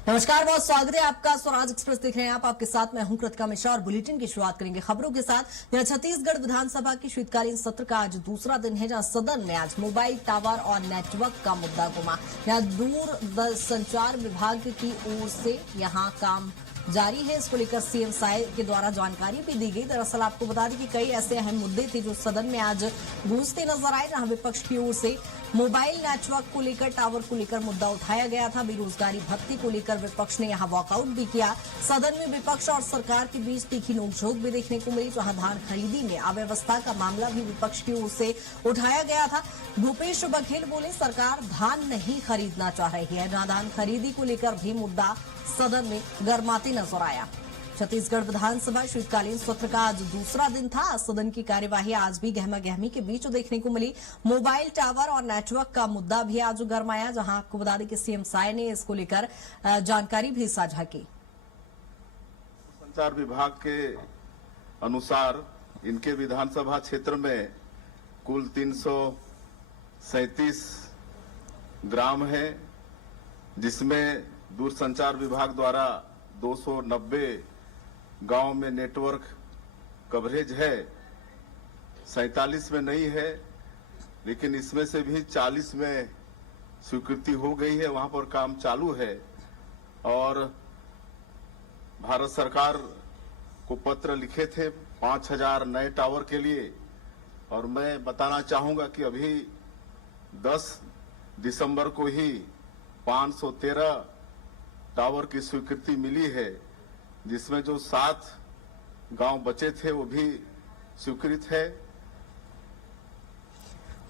नमस्कार, बहुत स्वागत है आपका। स्वराज एक्सप्रेस देख रहे हैं आप। आपके साथ मैं हूं कृतिका मिश्रा और बुलेटिन की शुरुआत करेंगे खबरों के साथ। यहाँ छत्तीसगढ़ विधानसभा की शीतकालीन सत्र का आज दूसरा दिन है, जहां सदन में आज मोबाइल टावर और नेटवर्क का मुद्दा घुमा। यहाँ दूर संचार विभाग की ओर से यहाँ काम जारी है। इसको लेकर सीएम साय के द्वारा जानकारी भी दी गई। दरअसल आपको बता दें कि कई ऐसे अहम मुद्दे थे जो सदन में आज गूंजते नजर आए, जहां विपक्ष की ओर से मोबाइल नेटवर्क को लेकर, टावर को लेकर मुद्दा उठाया गया था। बेरोजगारी भत्ते को लेकर विपक्ष ने यहां वॉकआउट भी किया। सदन में विपक्ष और सरकार के बीच तीखी नोकझोंक भी देखने को मिली, जहां धान खरीदी में अव्यवस्था का मामला भी विपक्ष की ओर से उठाया गया था। भूपेश बघेल बोले, सरकार धान नहीं खरीदना चाह रही है। जहां धान खरीदी को लेकर भी मुद्दा सदन में गरमाते नजर आया। छत्तीसगढ़ विधानसभा शीतकालीन सत्र का आज दूसरा दिन था। सदन की कार्यवाही आज भी गहमा गहमी के बीच देखने को मिली। मोबाइल टावर और नेटवर्क का मुद्दा भी आज गरमाया, जहां आपको बता दें कि सीएम साय ने इसको लेकर जानकारी भी साझा की। संचार विभाग के अनुसार इनके विधानसभा क्षेत्र में कुल 337 ग्राम है, जिसमें दूरसंचार विभाग द्वारा 290 गांव में नेटवर्क कवरेज है, 47 में नहीं है, लेकिन इसमें से भी 40 में स्वीकृति हो गई है, वहां पर काम चालू है। और भारत सरकार को पत्र लिखे थे 5000 नए टावर के लिए, और मैं बताना चाहूंगा कि अभी 10 दिसंबर को ही 513 टावर की स्वीकृति मिली है, जिसमें जो 7 गांव बचे थे वो भी स्वीकृत है।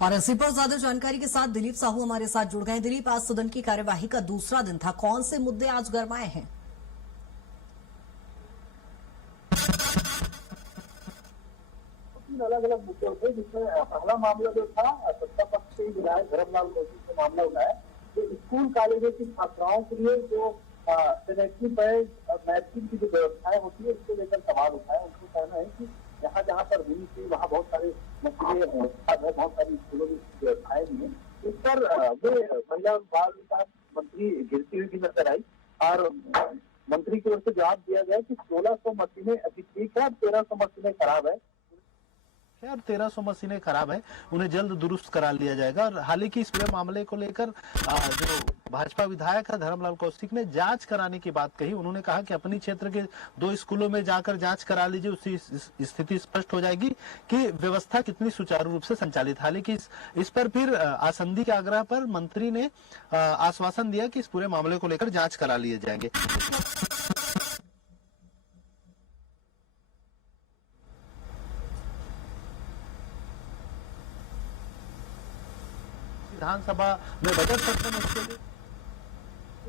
और इसी पर ज्यादा जानकारी के साथ दिलीप साहू हमारे साथ जुड़ गए। दिलीप, आज सदन की कार्यवाही का दूसरा दिन था, कौन से मुद्दे आज गरमाए हैं? अलग अलग मुद्दे थे, जिसमें पहला मामला जो था सत्ता पक्ष के विधायक धर्मलाल कौशिक का मामला उठाया। जो स्कूल कॉलेजों की छात्राओं के लिए जो सैनिटरी पैड नैपकिन की जो व्यवस्थाएं होती है, उसको लेकर सवाल उठाया। उनको कहना है कि यहाँ जहाँ पर हुई थी वहाँ बहुत सारे मसले, बहुत सारी स्कूलों में व्यवस्थाएं भी हैं। इस पर वे महिला बाल विकास मंत्री गिरती हुई भी नजर आई, और मंत्री की ओर से जवाब दिया गया कि 1600 मशीनें अभी ठीक है, 1300 मशीनें खराब है और 1300 मशीनें खराब है, उन्हें जल्द दुरुस्त करा लिया जाएगा। और हाल ही की इस पूरे मामले को लेकर जो भाजपा विधायक है धर्मलाल कौशिक ने जांच कराने की बात कही। उन्होंने कहा कि अपनी क्षेत्र के 2 स्कूलों में जाकर जांच करा लीजिए, उससे स्थिति स्पष्ट हो जाएगी कि व्यवस्था कितनी सुचारू रूप से संचालित। हालांकि इस पर फिर आसंदी के आग्रह पर मंत्री ने आश्वासन दिया कि इस पूरे मामले को लेकर जांच करा लिए जाएंगे। विधानसभा में बजट सत्र में इसके लिए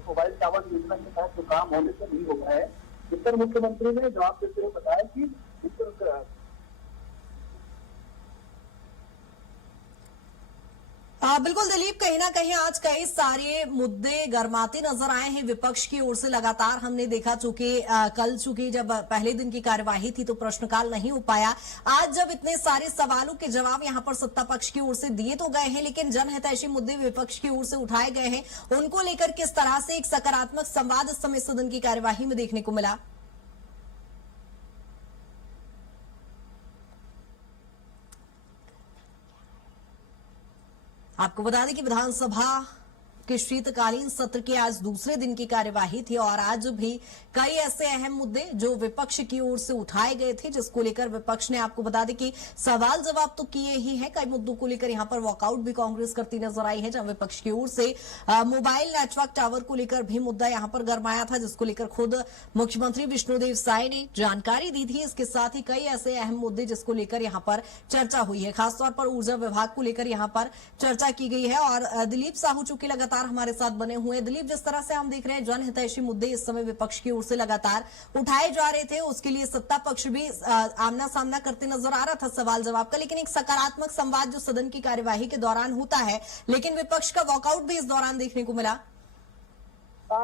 मोबाइल टावर योजना के तहत जो काम होने से नहीं हो पाया है, इस पर मुख्यमंत्री ने जवाब देते हुए बताया कि बिल्कुल दिलीप, कहीं ना कहीं आज कई सारे मुद्दे गरमाते नजर आए हैं विपक्ष की ओर से। लगातार हमने देखा, चूंकि कल चूंकि जब पहले दिन की कार्यवाही थी तो प्रश्नकाल नहीं हो पाया। आज जब इतने सारे सवालों के जवाब यहां पर सत्ता पक्ष की ओर से दिए तो गए हैं, लेकिन जनहितैषी मुद्दे विपक्ष की ओर से उठाए गए हैं। उनको लेकर किस तरह से एक सकारात्मक संवाद इस समय सदन की कार्यवाही में देखने को मिला? आपको बता दें कि विधानसभा के शीतकालीन सत्र के आज दूसरे दिन की कार्यवाही थी, और आज भी कई ऐसे अहम मुद्दे जो विपक्ष की ओर से उठाए गए थे, जिसको लेकर विपक्ष ने, आपको बता दें कि सवाल जवाब तो किए ही हैं। कई मुद्दों को लेकर यहां पर वॉकआउट भी कांग्रेस करती नजर आई है, जहां विपक्ष की ओर से मोबाइल नेटवर्क टावर को लेकर भी मुद्दा यहां पर गरमाया था, जिसको लेकर खुद मुख्यमंत्री विष्णुदेव साय ने जानकारी दी थी। इसके साथ ही कई ऐसे अहम मुद्दे जिसको लेकर यहां पर चर्चा हुई है, खासतौर पर ऊर्जा विभाग को लेकर यहां पर चर्चा की गई है। और दिलीप साहू चूंकि लगातार हमारे साथ बने हुए हैं। दिलीप, जिस तरह से हम देख रहे हैं जनहितैषी मुद्दे इस समय विपक्ष की ओर से लगातार उठाए जा रहे थे, उसके लिए सत्ता पक्ष भी आमना सामना करते नजर आ रहा था सवाल जवाब का, लेकिन एक सकारात्मक संवाद जो सदन की कार्यवाही के दौरान होता है, लेकिन विपक्ष का वॉकआउट भी इस दौरान देखने को मिला।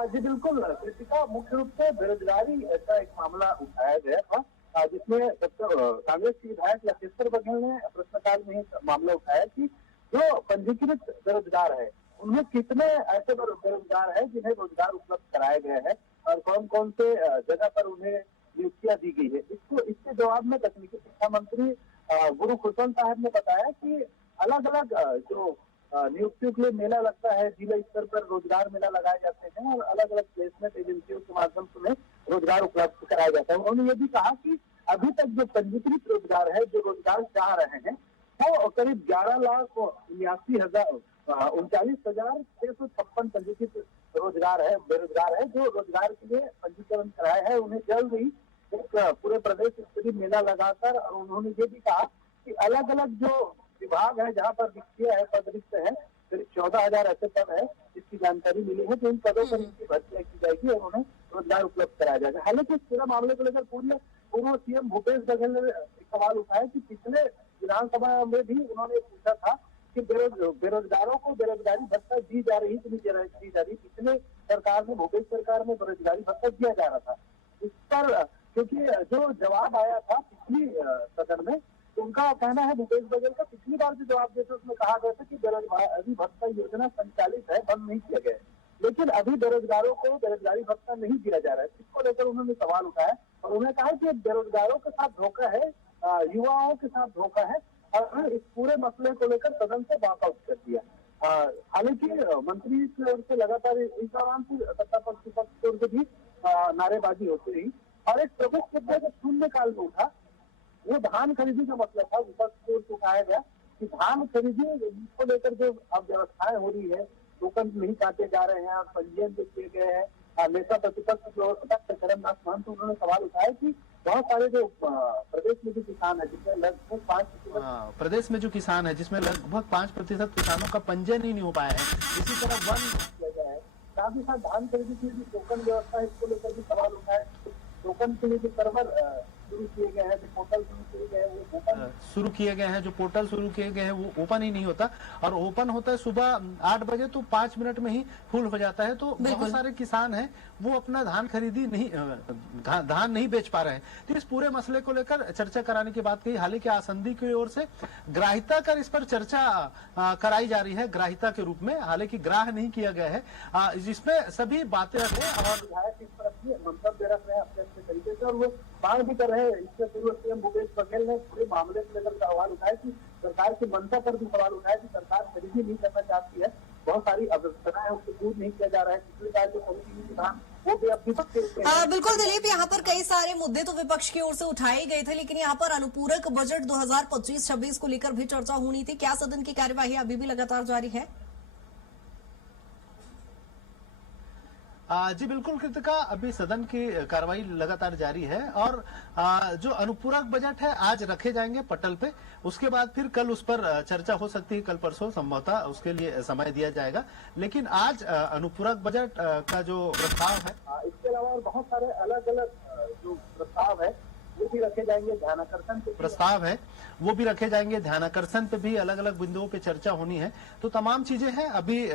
जी बिल्कुल कृतिका, मुख्य रूप से बेरोजगारी ऐसा एक मामला उठाया गया था, जिसमें कांग्रेस के विधायक लखेश्वर बघेल ने प्रश्नकाल में मामला उठाया कि जो पंजीकृत बेरोजगार है उनमें कितने ऐसे बेरोजगार हैं जिन्हें रोजगार उपलब्ध कराए गए हैं और कौन कौन से जगह पर उन्हें नियुक्तियां दी गई है। इसके जवाब में तकनीकी शिक्षा मंत्री गुरु खुशन साहब ने बताया कि अलग अलग जो नियुक्तियों के लिए मेला लगता है, जिला स्तर पर रोजगार मेला लगाए जाते हैं और अलग अलग प्लेसमेंट एजेंसियों के माध्यम से उन्हें रोजगार उपलब्ध कराया जाता है। उन्होंने ये भी कहा कि अभी तक जो पंजीकृत रोजगार है, जो रोजगार चाह रहे हैं, वो करीब 11,39,656 पंजीकृत रोजगार है, बेरोजगार है, जो रोजगार के लिए पंजीकरण कराए हैं। उन्हें जल्द ही एक पूरे प्रदेश स्तरीय मेला लगाकर, और उन्होंने ये भी कहा कि अलग अलग जो विभाग है जहाँ पर रिक्तियां है, पद रिक्त है, करीब 14,000 ऐसे पद है जिसकी जानकारी मिली है, तो इन पदों पर इनकी भर्तियां की जाएगी और उन्हें रोजगार उपलब्ध कराया जाएगा। हालांकि इस पूरे मामले को लेकर पूर्व सीएम भूपेश बघेल ने एक सवाल उठाया कि पिछले विधानसभा में भी उन्होंने पूछा था कि बेरोजगारों को बेरोजगारी भत्ता दी जा रही कि नहीं दी जा रही। पिछले सरकार में, भूपेश सरकार में बेरोजगारी भत्ता दिया जा रहा था। इस पर क्योंकि जो जवाब आया था पिछली सदन में, उनका कहना है, भूपेश बघेल का, पिछली बार जो जवाब दिया था उसमें कहा गया था कि बेरोजगारी भत्ता योजना संचालित है, बंद नहीं किया गया है, लेकिन अभी बेरोजगारों को बेरोजगारी भत्ता नहीं दिया जा रहा है। इसको लेकर उन्होंने सवाल उठाया और उन्होंने कहा कि बेरोजगारों के साथ धोखा है, युवाओं के साथ धोखा है, और इस पूरे मसले को लेकर सदन से वॉकआउट कर दिया। हालांकि मंत्री की ओर से लगातार इस दौरान सत्ता पक्ष विपक्ष की ओर से भी नारेबाजी होती रही और एक प्रमुख मुद्दा जो शून्यकाल में उठा वो धान खरीदी का मसला था। विपक्ष की ओर से उठाया गया कि धान खरीदी को लेकर जो अब व्यवस्थाएं हो रही है, टोकन नहीं काटे जा रहे हैं और पंजीयन जो किए गए हैं, नेता प्रतिपक्ष की ओर से चरणदास महंत, उन्होंने सवाल उठाया कि बहुत सारे जो प्रदेश में जो किसान है, जिसमें लगभग 5% प्रदेश में जो किसान है जिसमें लगभग 5% किसानों का पंजीयन ही नहीं हो पाया है। इसी तरह वन किया गया है, साथ ही साथ धान खरीदी की जो टोकन व्यवस्था है, इसको लेकर भी सवाल उठाए। टोकन के लिए जो सर्वर शुरू किए गए हैं, जो पोर्टल शुरू किए गए हैं, वो ओपन शुरू किए गए हैं, जो पोर्टल शुरू किए गए हैं वो ओपन ही नहीं होता, और ओपन होता है सुबह 8 बजे तो 5 मिनट में ही फुल हो जाता है। तो बहुत सारे किसान हैं वो अपना धान खरीदी नहीं, धान नहीं बेच पा रहे हैं। तो इस पूरे मसले को लेकर चर्चा कराने की बात कही। हालांकि आसंदी की ओर से ग्राह्यता कर इस पर चर्चा कराई जा रही है, ग्राह्यता के रूप में। हालांकि ग्राह्य नहीं किया गया है, जिसमें सभी बातें और विधायक इस पर अपने मंतव्य रख रहे हैं अपने अपने तरीके से, और वो मांग भी कर रहे हैं। इससे पूर्व सीएम भूपेश बघेल ने पूरे मामले को लेकर सवाल उठाया कि सरकार की मंशा पर भी सवाल उठाया कि सरकार खरीदी नहीं करना चाहती है, बहुत सारी अव्यवस्थाएं हैं उसको दूर नहीं किया जा रहा है। पिछली बार जो खरीदी था वो भी अब बिल्कुल दिलीप, यहाँ पर कई सारे मुद्दे तो विपक्ष की ओर से उठाए गए थे, लेकिन यहाँ पर अनुपूरक बजट 2025-26 को लेकर भी चर्चा होनी थी। क्या सदन की कार्यवाही अभी भी लगातार जारी है? जी बिल्कुल कृतिका, अभी सदन की कार्रवाई लगातार जारी है और जो अनुपूरक बजट है आज रखे जाएंगे पटल पे। उसके बाद फिर कल उस पर चर्चा हो सकती है, कल परसों संभवतः उसके लिए समय दिया जाएगा। लेकिन आज अनुपूरक बजट का जो प्रस्ताव है, इसके अलावा और बहुत सारे अलग अलग जो प्रस्ताव है वो भी रखे जाएंगे। ध्यानाकर्षण प्रस्ताव है वो भी रखे जाएंगे, ध्यानाकर्षण पे भी अलग अलग बिंदुओं पे चर्चा होनी है। तो तमाम चीजें हैं। अभी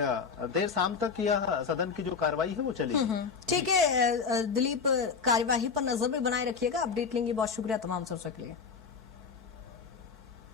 देर शाम तक यह सदन की जो कार्रवाई है वो चलेगी। ठीक है दिलीप, कार्यवाही पर नजर भी बनाए रखिएगा। अपडेट लेंगे। बहुत शुक्रिया तमाम चर्चा के लिए।